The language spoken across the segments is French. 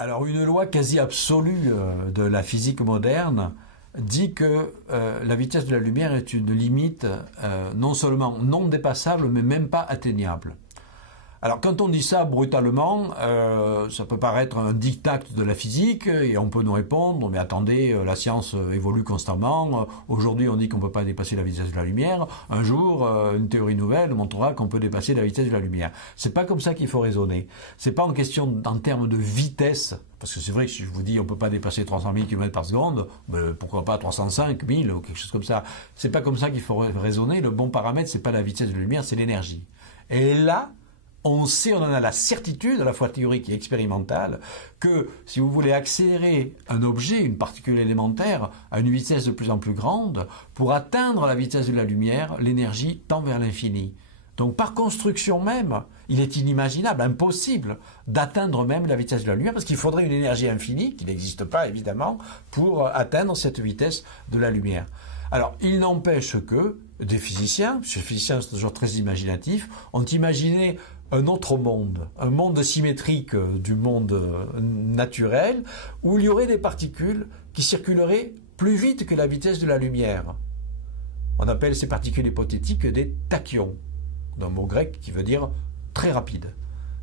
Alors une loi quasi absolue de la physique moderne dit que la vitesse de la lumière est une limite non seulement non dépassable, mais même pas atteignable. Alors quand on dit ça brutalement, ça peut paraître un diktat de la physique et on peut nous répondre, mais attendez, la science évolue constamment, aujourd'hui on dit qu'on ne peut pas dépasser la vitesse de la lumière, un jour une théorie nouvelle montrera qu'on peut dépasser la vitesse de la lumière. C'est pas comme ça qu'il faut raisonner. C'est pas en question en termes de vitesse, parce que c'est vrai que si je vous dis on peut pas dépasser 300 000 km par seconde, ben pourquoi pas 305 000 ou quelque chose comme ça. C'est pas comme ça qu'il faut raisonner. Le bon paramètre c'est pas la vitesse de la lumière, c'est l'énergie. Et là, on sait, on en a la certitude, à la fois théorique et expérimentale, que si vous voulez accélérer un objet, une particule élémentaire, à une vitesse de plus en plus grande, pour atteindre la vitesse de la lumière, l'énergie tend vers l'infini. Donc par construction même, il est inimaginable, impossible d'atteindre même la vitesse de la lumière, parce qu'il faudrait une énergie infinie, qui n'existe pas évidemment, pour atteindre cette vitesse de la lumière. Alors, il n'empêche que des physiciens, parce que les physiciens sont toujours très imaginatifs, ont imaginé un autre monde, un monde symétrique du monde naturel, où il y aurait des particules qui circuleraient plus vite que la vitesse de la lumière. On appelle ces particules hypothétiques des tachyons, d'un mot grec qui veut dire très rapide.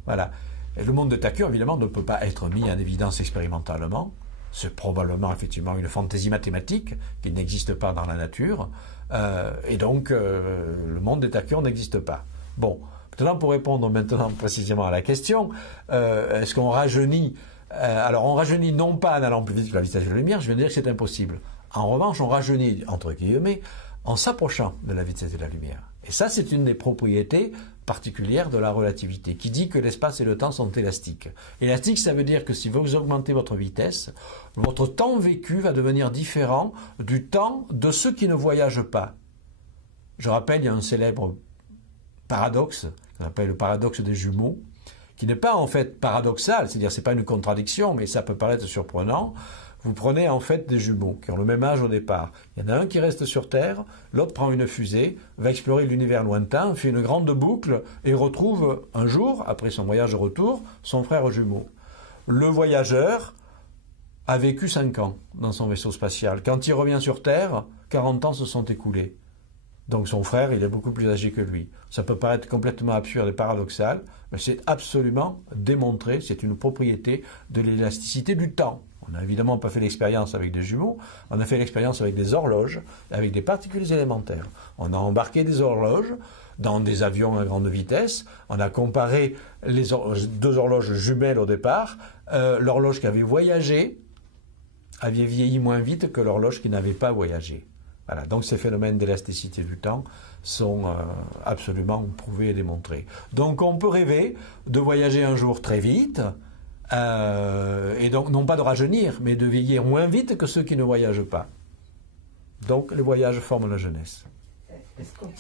Voilà. Et le monde de tachyons, évidemment, ne peut pas être mis en évidence expérimentalement. C'est probablement effectivement une fantaisie mathématique qui n'existe pas dans la nature. Et donc, le monde des tachyons n'existe pas. Bon. Maintenant, pour répondre précisément à la question, est-ce qu'on rajeunit alors, on rajeunit non pas en allant plus vite que la vitesse de la lumière, je viens de dire que c'est impossible. En revanche, on rajeunit, entre guillemets, en s'approchant de la vitesse de la lumière. Et ça, c'est une des propriétés particulières de la relativité, qui dit que l'espace et le temps sont élastiques. Élastique, ça veut dire que si vous augmentez votre vitesse, votre temps vécu va devenir différent du temps de ceux qui ne voyagent pas. Je rappelle, il y a un célèbre paradoxe, qu'on appelle le paradoxe des jumeaux, qui n'est pas en fait paradoxal, c'est-à-dire c'est pas une contradiction, mais ça peut paraître surprenant. Vous prenez en fait des jumeaux qui ont le même âge au départ. Il y en a un qui reste sur Terre, l'autre prend une fusée, va explorer l'univers lointain, fait une grande boucle et retrouve un jour, après son voyage de retour, son frère jumeau. Le voyageur a vécu 5 ans dans son vaisseau spatial. Quand il revient sur Terre, 40 ans se sont écoulés. Donc son frère, il est beaucoup plus âgé que lui. Ça peut paraître complètement absurde et paradoxal, mais c'est absolument démontré, c'est une propriété de l'élasticité du temps. On n'a évidemment pas fait l'expérience avec des jumeaux, on a fait l'expérience avec des horloges, avec des particules élémentaires. On a embarqué des horloges dans des avions à grande vitesse, on a comparé les deux horloges jumelles au départ, l'horloge qui avait voyagé avait vieilli moins vite que l'horloge qui n'avait pas voyagé. Voilà, donc ces phénomènes d'élasticité du temps sont absolument prouvés et démontrés. Donc on peut rêver de voyager un jour très vite, et donc non pas de rajeunir, mais de vieillir moins vite que ceux qui ne voyagent pas. Donc les voyages forment la jeunesse. Est-ce qu'on